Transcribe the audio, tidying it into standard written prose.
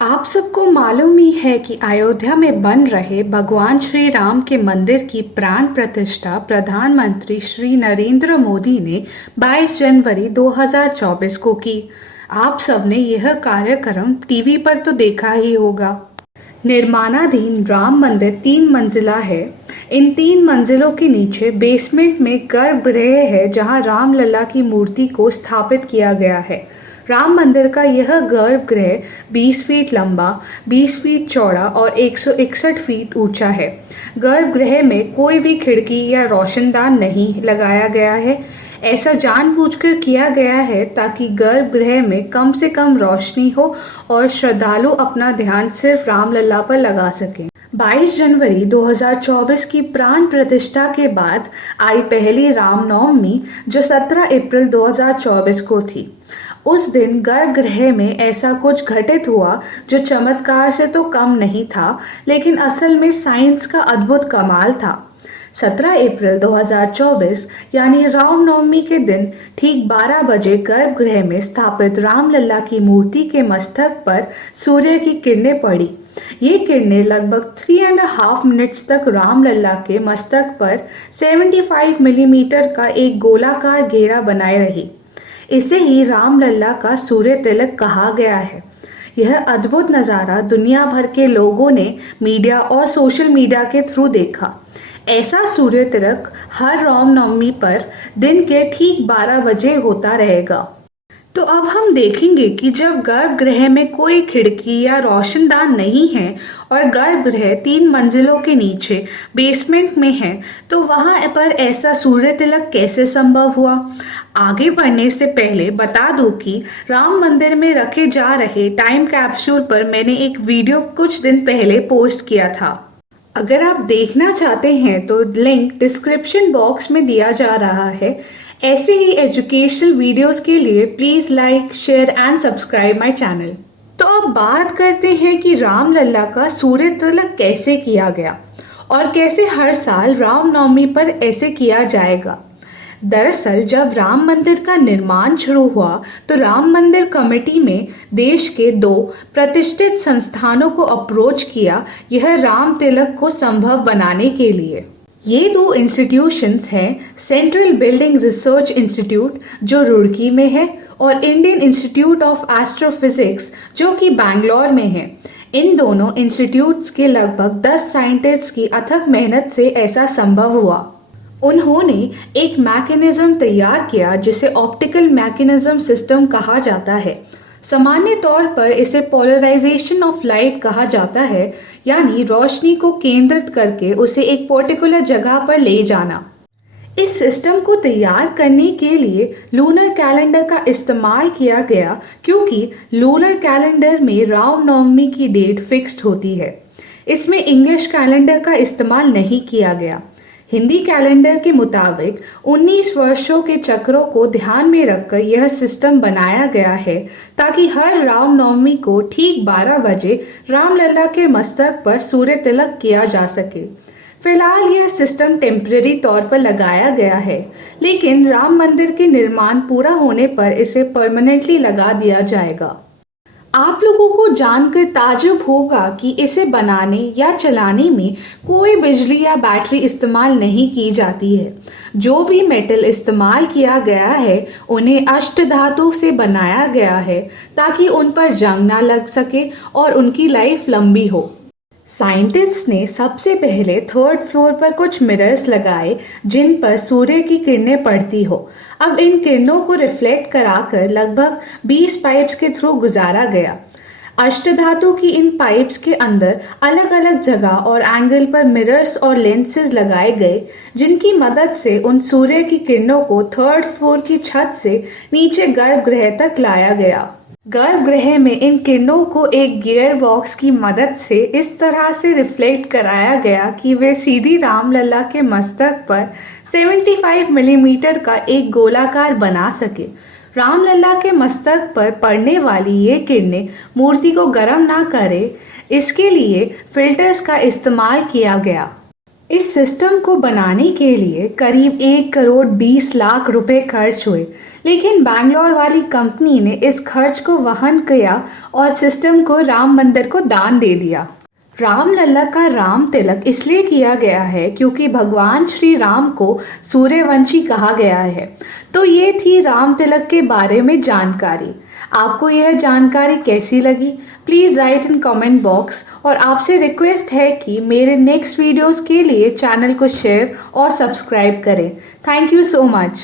आप सबको मालूम ही है कि अयोध्या में बन रहे भगवान श्री राम के मंदिर की प्राण प्रतिष्ठा प्रधानमंत्री श्री नरेंद्र मोदी ने 22 जनवरी 2024 को की। आप सबने यह कार्यक्रम टीवी पर तो देखा ही होगा। निर्माणाधीन राम मंदिर 3 मंजिला है। इन 3 मंजिलों के नीचे बेसमेंट में गर्भगृह है जहां रामलला की मूर्ति को स्थापित किया गया है। राम मंदिर का यह गर्भगृह 20 फीट लंबा, 20 फीट चौड़ा और 161 फीट ऊंचा है। गर्भगृह में कोई भी खिड़की या रोशनदान नहीं लगाया गया है। ऐसा जानबूझकर किया गया है ताकि गर्भगृह में कम से कम रोशनी हो और श्रद्धालु अपना ध्यान सिर्फ रामलला पर लगा सकें। 22 जनवरी 2024 की प्राण प्रतिष्ठा के बाद आई पहली रामनवमी जो 17 अप्रैल 2024 को थी। उस दिन गर्भगृह में ऐसा कुछ घटित हुआ जो चमत्कार से तो कम नहीं था, लेकिन असल में साइंस का अद्भुत कमाल था। 17 अप्रैल 2024 यानी रामनवमी के दिन ठीक 12 बजे गर्भगृह में स्थापित रामलला की मूर्ति के मस्तक पर सूर्य की किरणें पड़ी। ये किरणें लगभग 3.5 मिनट्स तक रामलला के मस्तक पर 75 मिलीमीटर का एक गोलाकार घेरा बनाए रही। इसे ही रामलला का सूर्य तिलक कहा गया है। यह अद्भुत नज़ारा दुनिया भर के लोगों ने मीडिया और सोशल मीडिया के थ्रू देखा। ऐसा सूर्य तिलक हर रामनवमी पर दिन के ठीक 12 बजे होता रहेगा। तो अब हम देखेंगे कि जब गर्भगृह में कोई खिड़की या रोशनदान नहीं है और गर्भगृह 3 मंजिलों के नीचे बेसमेंट में है तो वहां पर ऐसा सूर्य तिलक कैसे संभव हुआ। आगे बढ़ने से पहले बता दूं कि राम मंदिर में रखे जा रहे टाइम कैप्सूल पर मैंने एक वीडियो कुछ दिन पहले पोस्ट किया था। अगर आप देखना चाहते हैं तो लिंक डिस्क्रिप्शन बॉक्स में दिया जा रहा है। ऐसे ही एजुकेशनल वीडियोस के लिए please like, share and subscribe my channel. तो अब बात करते हैं कि रामलला का सूर्य तिलक कैसे किया गया और कैसे हर साल रामनवमी पर ऐसे किया जाएगा। दरअसल जब राम मंदिर का निर्माण शुरू हुआ तो राम मंदिर कमेटी में देश के 2 प्रतिष्ठित संस्थानों को अप्रोच किया यह राम तिलक को संभव बनाने के लिए। ये 2 इंस्टीट्यूशंस हैं सेंट्रल बिल्डिंग रिसर्च इंस्टीट्यूट जो रुड़की में है और इंडियन इंस्टीट्यूट ऑफ एस्ट्रोफिजिक्स जो कि बैंगलोर में है। इन दोनों इंस्टीट्यूट्स के लगभग 10 साइंटिस्ट्स की अथक मेहनत से ऐसा संभव हुआ। उन्होंने एक मैकेनिज्म तैयार किया जिसे ऑप्टिकल मैकेनिज्म सिस्टम कहा जाता है। सामान्य तौर पर इसे पोलराइजेशन ऑफ लाइट कहा जाता है, यानी रोशनी को केंद्रित करके उसे एक पर्टिकुलर जगह पर ले जाना। इस सिस्टम को तैयार करने के लिए लूनर कैलेंडर का इस्तेमाल किया गया क्योंकि लूनर कैलेंडर में रामनवमी की डेट फिक्स्ड होती है। इसमें इंग्लिश कैलेंडर का इस्तेमाल नहीं किया गया। हिंदी कैलेंडर के मुताबिक 19 वर्षों के चक्रों को ध्यान में रखकर यह सिस्टम बनाया गया है ताकि हर रामनवमी को ठीक 12 बजे रामलला के मस्तक पर सूर्य तिलक किया जा सके। फिलहाल यह सिस्टम टेम्परेरी तौर पर लगाया गया है, लेकिन राम मंदिर के निर्माण पूरा होने पर इसे परमानेंटली लगा दिया जाएगा। आप लोगों को जानकर ताज्जुब होगा कि इसे बनाने या चलाने में कोई बिजली या बैटरी इस्तेमाल नहीं की जाती है। जो भी मेटल इस्तेमाल किया गया है उन्हें अष्टधातु से बनाया गया है ताकि उन पर जंग ना लग सके और उनकी लाइफ लंबी हो। साइंटिस्ट ने सबसे पहले 3rd फ्लोर पर कुछ मिरर्स लगाए जिन पर सूर्य की किरणें पड़ती हो। अब इन किरणों को रिफ्लेक्ट कराकर लगभग 20 पाइप्स के थ्रू गुजारा गया। अष्टधातु की इन पाइप्स के अंदर अलग अलग जगह और एंगल पर मिरर्स और लेंसेज लगाए गए जिनकी मदद से उन सूर्य की किरणों को 3rd फ्लोर की छत से नीचे गर्भगृह तक लाया गया। गर्भगृह में इन किरणों को एक गियर बॉक्स की मदद से इस तरह से रिफ्लेक्ट कराया गया कि वे सीधी रामलला के मस्तक पर 75 मिलीमीटर का एक गोलाकार बना सके। रामलला के मस्तक पर पड़ने वाली ये किरणें मूर्ति को गर्म ना करे, इसके लिए फिल्टर्स का इस्तेमाल किया गया। इस सिस्टम को बनाने के लिए करीब 1 करोड़ 20 लाख रुपए खर्च हुए, लेकिन बैंगलोर वाली कंपनी ने इस खर्च को वहन किया और सिस्टम को राम मंदिर को दान दे दिया। रामलला का राम तिलक इसलिए किया गया है क्योंकि भगवान श्री राम को सूर्यवंशी कहा गया है। तो ये थी राम तिलक के बारे में जानकारी। आपको यह जानकारी कैसी लगी? Please write in comment box, और आपसे रिक्वेस्ट है कि मेरे नेक्स्ट वीडियोस के लिए चैनल को शेयर और सब्सक्राइब करें। Thank you so much.